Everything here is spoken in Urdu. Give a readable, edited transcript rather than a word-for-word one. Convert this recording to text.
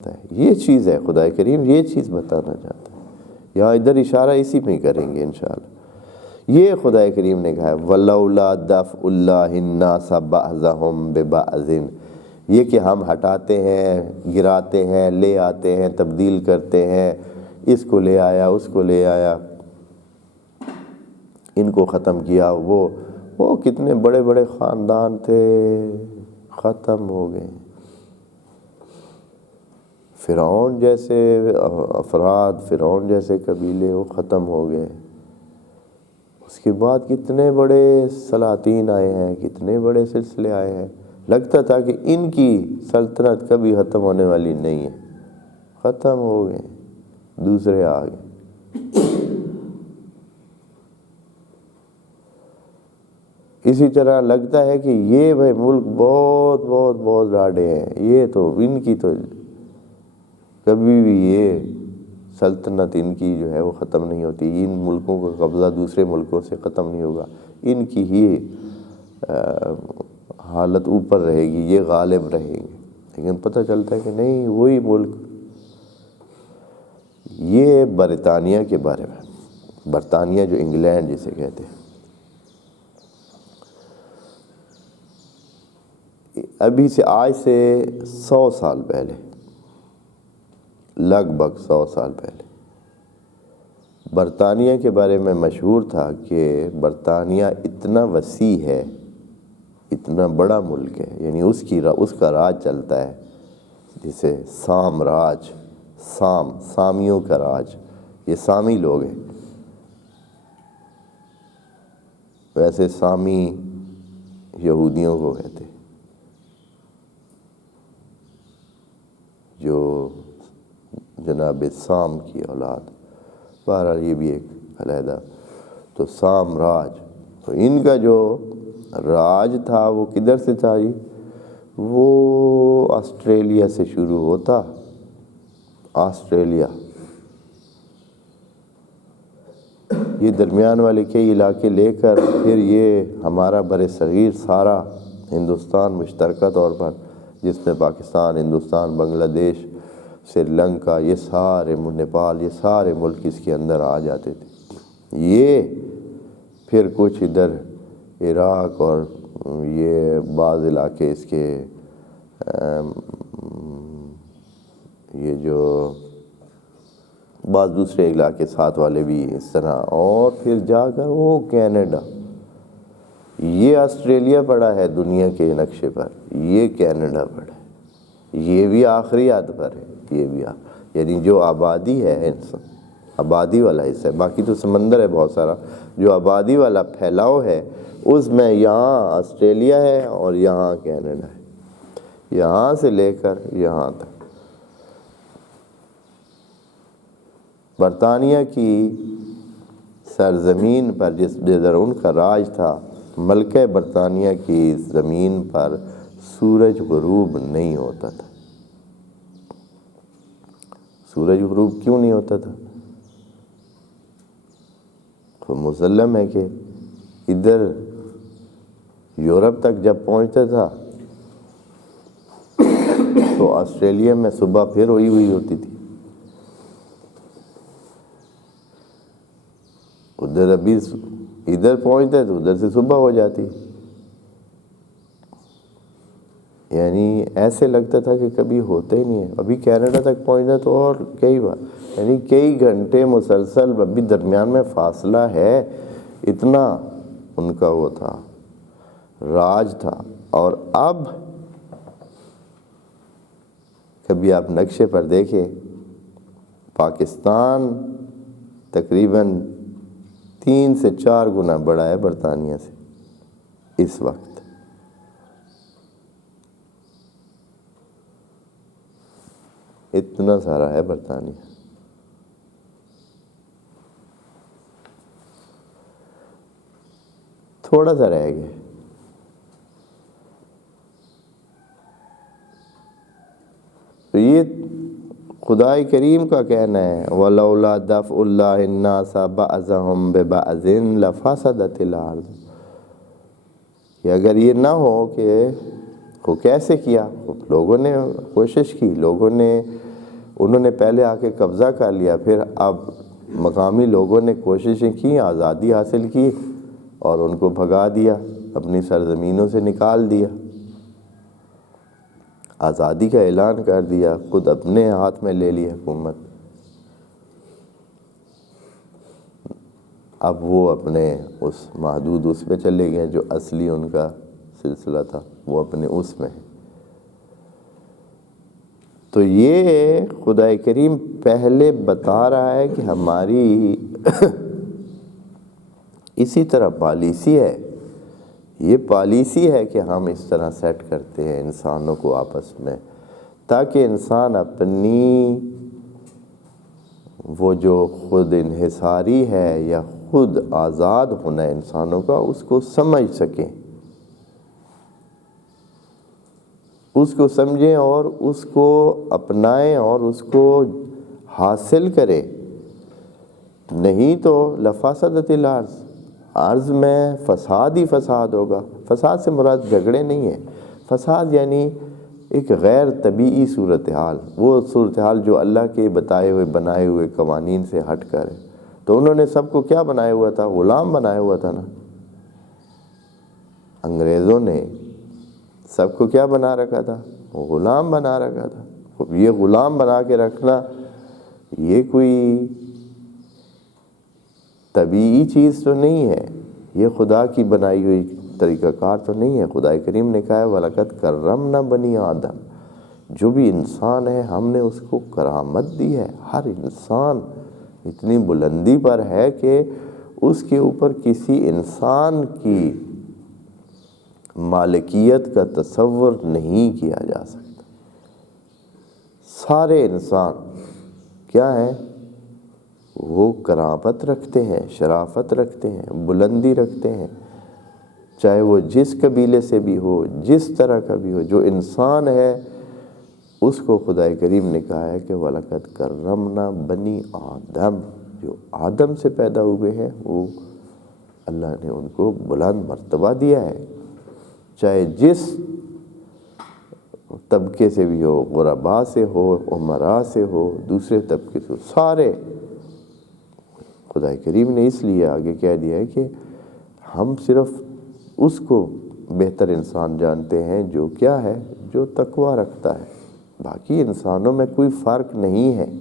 یہ چیز ہے، خدا کریم یہ چیز بتانا چاہتا ہے. یہاں ادھر اشارہ اسی میں کریں گے انشاءاللہ. یہ خدا کریم نے کہا ہے وَلَوْلَا دَفْعُ اللَّهِ النَّاسَ بَعْضَهُمْ بِبَعْضٍ، یہ کہ ہم ہٹاتے ہیں، گراتے ہیں، لے آتے ہیں، تبدیل کرتے ہیں، اس کو لے آیا، اس کو لے آیا، ان کو ختم کیا. وہ کتنے بڑے بڑے خاندان تھے، ختم ہو گئے. فرعون جیسے افراد، فرعون جیسے قبیلے وہ ختم ہو گئے. اس کے بعد کتنے بڑے سلاطین آئے ہیں، کتنے بڑے سلسلے آئے ہیں. لگتا تھا کہ ان کی سلطنت کبھی ختم ہونے والی نہیں ہے، ختم ہو گئے، دوسرے آ گئے. اسی طرح لگتا ہے کہ یہ بھائی ملک بہت بہت بہت ڈاڈے ہیں، یہ تو ان کی تو کبھی بھی یہ سلطنت ان کی جو ہے وہ ختم نہیں ہوتی. ان ملکوں کا قبضہ دوسرے ملکوں سے ختم نہیں ہوگا، ان کی ہی حالت اوپر رہے گی، یہ غالب رہیں گے. لیکن پتہ چلتا ہے کہ نہیں، وہی ملک. یہ برطانیہ کے بارے میں، برطانیہ جو انگلینڈ جسے کہتے ہیں، ابھی سے آج سے 100 سال پہلے، لگ بھگ 100 سال پہلے برطانیہ کے بارے میں مشہور تھا کہ برطانیہ اتنا وسیع ہے، اتنا بڑا ملک ہے، یعنی اس کا راج چلتا ہے جسے سام راج، سامیوں کا راج. یہ سامی لوگ ہیں. ویسے سامی یہودیوں کو کہتے ہیں جو جناب سام کی اولاد. بہرحال یہ بھی ایک علیحدہ. تو سام راج، تو ان کا جو راج تھا وہ کدھر سے تھا جی؟ وہ آسٹریلیا سے شروع ہوتا. آسٹریلیا، یہ درمیان والے کئی علاقے لے کر پھر یہ ہمارا بر صغیر سارا ہندوستان مشترکہ طور پر، جس میں پاکستان، ہندوستان، بنگلہ دیش، سری لنکا، یہ سارے، نیپال، یہ سارے ملک اس کے اندر آ جاتے تھے. یہ پھر کچھ ادھر عراق اور یہ بعض علاقے اس کے یہ جو بعض دوسرے علاقے ساتھ والے بھی اس طرح، اور پھر جا کر وہ کینیڈا. یہ آسٹریلیا پڑا ہے دنیا کے نقشے پر، یہ کینیڈا پڑا ہے، یہ بھی آخری حد پر ہے. یہ بھی یعنی جو آبادی ہے انسان، آبادی والا حصہ ہے، باقی تو سمندر ہے بہت سارا. جو آبادی والا پھیلاؤ ہے اس میں یہاں آسٹریلیا ہے اور یہاں کینیڈا ہے، یہاں سے لے کر یہاں تک. برطانیہ کی سرزمین پر جدھر ان کا راج تھا، ملکہ برطانیہ کی زمین پر سورج غروب نہیں ہوتا تھا. سورج غروب کیوں نہیں ہوتا تھا؟ تو مسلم ہے کہ ادھر یورپ تک جب پہنچتا تھا تو آسٹریلیا میں صبح پھر ہوئی ہوتی تھی. ادھر ابھی ادھر پہنچتا ہے تو ادھر سے صبح ہو جاتی. یعنی ایسے لگتا تھا کہ کبھی ہوتا ہی نہیں ہے. ابھی کینیڈا تک پہنچنا تو اور کئی بار، یعنی کئی گھنٹے مسلسل ابھی درمیان میں فاصلہ ہے. اتنا ان کا وہ تھا، راج تھا. اور اب کبھی آپ نقشے پر دیکھیں، پاکستان تقریباً 3 سے 4 گنا بڑا ہے برطانیہ سے اس وقت. اتنا سارا ہے برطانیہ. تھوڑا سا رہ گیا. تو یہ خدائے کریم کا کہنا ہے وَلَوْلَا دَفْعُ اللَّهِ النَّاسَ بَعْضَهُمْ بِبَعْضٍ لَفَسَدَتِ الْأَرْضُ. کہ اگر یہ نہ ہو کہ وہ کیسے کیا، لوگوں نے کوشش کی، لوگوں نے انہوں نے پہلے آ کے قبضہ کر لیا، پھر اب مقامی لوگوں نے کوششیں کی، آزادی حاصل کی اور ان کو بھگا دیا، اپنی سرزمینوں سے نکال دیا، آزادی کا اعلان کر دیا، خود اپنے ہاتھ میں لے لی حکومت۔ اب وہ اپنے اس محدود اس پہ چلے گئے جو اصلی ان کا سلسلہ تھا، وہ اپنے اس میں۔ تو یہ خدا کریم پہلے بتا رہا ہے کہ ہماری اسی طرح پالیسی ہے، یہ پالیسی ہے کہ ہم اس طرح سیٹ کرتے ہیں انسانوں کو آپس میں، تاکہ انسان اپنی وہ جو خود انحصاری ہے یا خود آزاد ہونا ہے انسانوں کا، اس کو سمجھ سکیں، اس کو سمجھیں اور اس کو اپنائیں اور اس کو حاصل کریں۔ نہیں تو لفسدت الارض، ارض میں فساد ہی فساد ہوگا۔ فساد سے مراد جھگڑے نہیں ہیں، فساد یعنی ایک غیر طبیعی صورتحال، وہ صورتحال جو اللہ کے بتائے ہوئے بنائے ہوئے قوانین سے ہٹ کر ہے۔ تو انہوں نے سب کو کیا بنایا ہوا تھا؟ غلام بنایا ہوا تھا نا۔ انگریزوں نے سب کو کیا بنا رکھا تھا؟ غلام بنا رکھا تھا۔ یہ غلام بنا کے رکھنا یہ کوئی طبیعی چیز تو نہیں ہے، یہ خدا کی بنائی ہوئی طریقہ کار تو نہیں ہے۔ خدا کریم نے کہا ہے وَلَقَدْ كَرَّمْنَا بَنِي آدم، جو بھی انسان ہے ہم نے اس کو کرامت دی ہے۔ ہر انسان اتنی بلندی پر ہے کہ اس کے اوپر کسی انسان کی مالکیت کا تصور نہیں کیا جا سکتا۔ سارے انسان کیا ہیں؟ وہ کرامت رکھتے ہیں، شرافت رکھتے ہیں، بلندی رکھتے ہیں، چاہے وہ جس قبیلے سے بھی ہو، جس طرح کا بھی ہو۔ جو انسان ہے اس کو خدا کریم نے کہا ہے کہ وَلَقَدْ كَرَّمْنَا بَنِي آدم، جو آدم سے پیدا ہوئے ہیں وہ اللہ نے ان کو بلند مرتبہ دیا ہے، چاہے جس طبقے سے بھی ہو، غرباء سے ہو، امراء سے ہو، دوسرے طبقے سے ہو، سارے۔ خدا کریم نے اس لیے آگے کہہ دیا ہے کہ ہم صرف اس کو بہتر انسان جانتے ہیں جو کیا ہے، جو تقویٰ رکھتا ہے، باقی انسانوں میں کوئی فرق نہیں ہے۔